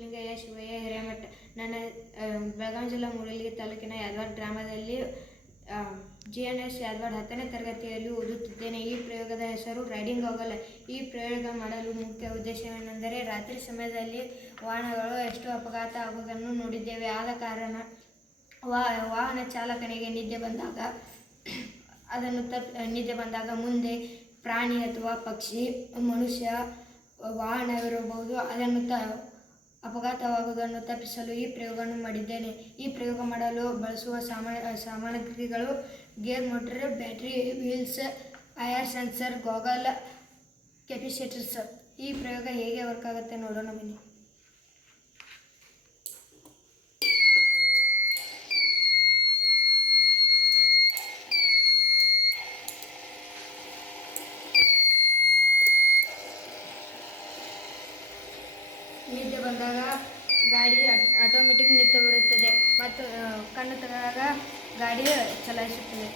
ಲಿಂಗಯ್ಯ ಶಿವಯ್ಯ ಹಿರೇಮಠ. ನನ್ನ ಬೆಳಗಾವಿ ಜಿಲ್ಲಾ ಮೂಡಲಗಿ ತಾಲೂಕಿನ ಯಾದವಾಡ ಗ್ರಾಮದಲ್ಲಿ GNS ಯಾದವಾಡ 10ನೇ ತರಗತಿಯಲ್ಲಿ ಓದುತ್ತಿದ್ದೇನೆ. ಈ ಪ್ರಯೋಗದ ಹೆಸರು ರೈಡಿಂಗ್ ಗಾಗಲ್. ಈ ಪ್ರಯೋಗ ಮಾಡಲು ಮುಖ್ಯ ಉದ್ದೇಶವೇನೆಂದರೆ, ರಾತ್ರಿ ಸಮಯದಲ್ಲಿ ವಾಹನಗಳು ಎಷ್ಟು ಅಪಘಾತ ಆಗುವುದನ್ನು ನೋಡಿದ್ದೇವೆ. ಆದ ಕಾರಣ ವಾಹನ ಚಾಲಕನಿಗೆ ನಿದ್ದೆ ಬಂದಾಗ ಮುಂದೆ ಪ್ರಾಣಿ ಅಥವಾ ಪಕ್ಷಿ, ಮನುಷ್ಯ, ವಾಹನವಿರಬಹುದು, ಅದನ್ನು ಅಪಘಾತವಾಗುವುದನ್ನು ತಪ್ಪಿಸಲು ಈ ಪ್ರಯೋಗವನ್ನು ಮಾಡಿದ್ದೇನೆ. ಈ ಪ್ರಯೋಗ ಮಾಡಲು ಬಳಸುವ ಸಾಮಗ್ರಿಗಳು gear motor, battery, wheels, IR sensor, goggle, capacitors. ಈ ಪ್ರಯೋಗ ಹೇಗೆ ವರ್ಕ್ ಆಗುತ್ತೆ ನೋಡೋಣ ಬನ್ನಿ. ನಿದ್ದೆ ಬಂದಾಗ ಗಾಡಿ ಆಟೋಮೆಟಿಕ್ ನಿಂತು ಬಿಡುತ್ತದೆ ಮತ್ತು ಕಣ್ಣು ತೆಗೆದಾಗ ಗಾಡಿ ಚಲಾಯಿಸುತ್ತದೆ.